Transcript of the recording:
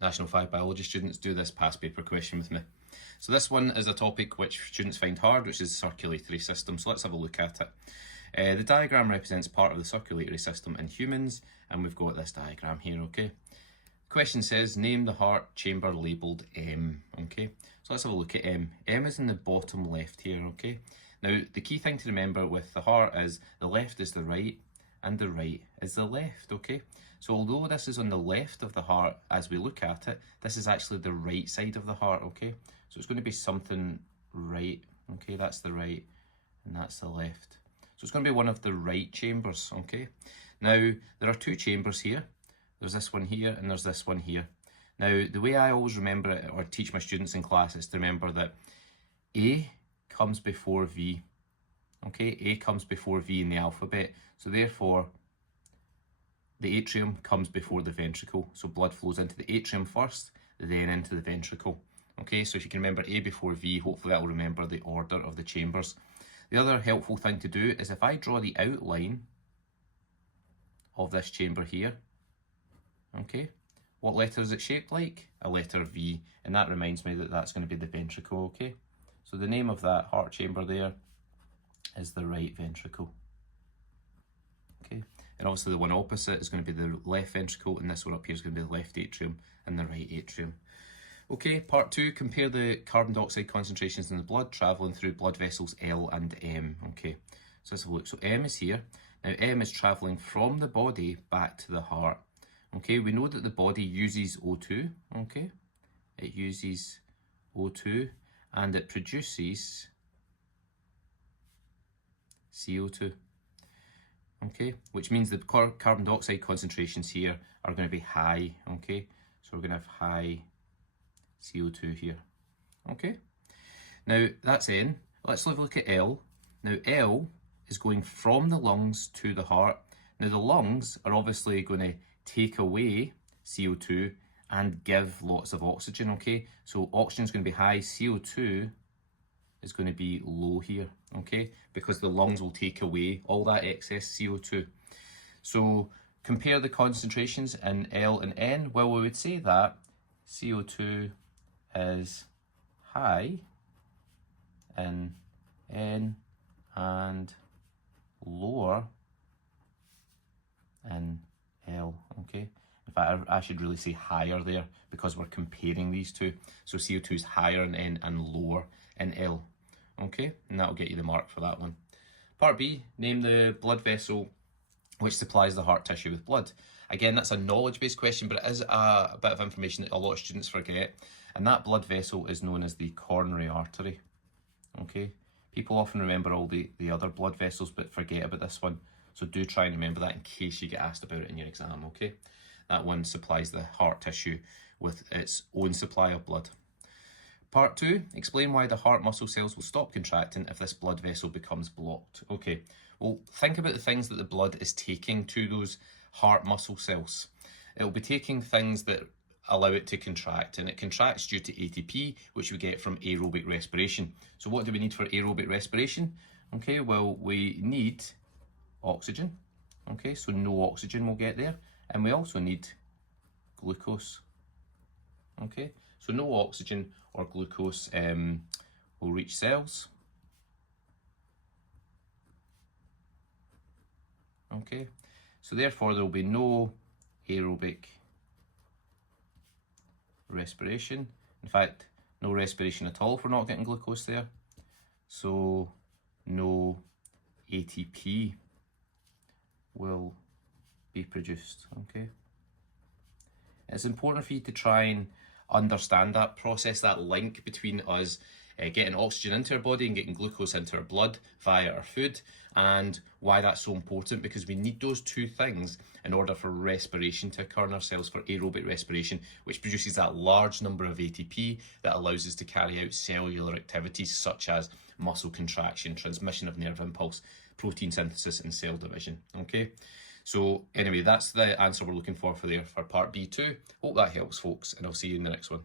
National 5 biology students, do this past paper question with me. So this one is a topic which students find hard, which is the circulatory system. So let's have a look at it. The diagram represents part of the circulatory system in humans, and we've got this diagram here, okay? The question says, name the heart chamber labelled M, okay? So let's have a look at M. M is in the bottom left here, okay? Now, the key thing to remember with the heart is the left is the right, and the right is the left, okay? So although this is on the left of the heart as we look at it, this is actually the right side of the heart, okay? So it's going to be something right, okay? That's the right, and that's the left. So it's going to be one of the right chambers, okay? Now, there are two chambers here. There's this one here, and there's this one here. Now, the way I always remember it, or teach my students in class, is to remember that A comes before V, okay? A comes before V in the alphabet, so therefore, the atrium comes before the ventricle. So blood flows into the atrium first, then into the ventricle. Okay, so if you can remember A before V, hopefully that will remember the order of the chambers. The other helpful thing to do is if I draw the outline of this chamber here, okay, what letter is it shaped like? A letter V, and that reminds me that that's going to be the ventricle, okay? So the name of that heart chamber there is the right ventricle, okay? And obviously the one opposite is going to be the left ventricle, and this one up here is going to be the left atrium and the right atrium. Okay, part 2, compare the carbon dioxide concentrations in the blood travelling through blood vessels L and M. Okay, so let's have a look. So M is here. Now M is travelling from the body back to the heart. Okay, we know that the body uses O2, okay? It uses O2 and it produces CO2. Okay, which means the carbon dioxide concentrations here are going to be high, okay? So we're going to have high CO2 here, okay? Now, that's N. Let's have a look at L. Now, L is going from the lungs to the heart. Now, the lungs are obviously going to take away CO2 and give lots of oxygen, okay? So oxygen is going to be high, CO2 is going to be low here, okay? Because the lungs will take away all that excess CO2. So compare the concentrations in L and N. Well, we would say that CO2 is high in N and lower in L, okay? In fact, I should really say higher there because we're comparing these two. So CO2 is higher in N and lower in L, okay? And that'll get you the mark for that one. Part B, name the blood vessel which supplies the heart tissue with blood. Again, that's a knowledge-based question, but it is a bit of information that a lot of students forget. And that blood vessel is known as the coronary artery, okay? People often remember all the other blood vessels, but forget about this one. So do try and remember that in case you get asked about it in your exam, okay? That one supplies the heart tissue with its own supply of blood. Part 2, explain why the heart muscle cells will stop contracting if this blood vessel becomes blocked. Okay, well, think about the things that the blood is taking to those heart muscle cells. It'll be taking things that allow it to contract, and it contracts due to ATP, which we get from aerobic respiration. So what do we need for aerobic respiration? Okay, well, we need oxygen. Okay, so no oxygen will get there. And we also need glucose. Okay, so no oxygen or glucose will reach cells. Okay, so therefore there will be no aerobic respiration. In fact, no respiration at all if we're not getting glucose there. So no ATP will be produced, okay? It's important for you to try and understand that process, that link between us getting oxygen into our body and getting glucose into our blood via our food, and why that's so important, because we need those two things in order for respiration to occur in our cells, for aerobic respiration, which produces that large number of ATP that allows us to carry out cellular activities such as muscle contraction, transmission of nerve impulse, protein synthesis and cell division, okay? So anyway, that's the answer we're looking for there for part B2. Hope that helps, folks, and I'll see you in the next one.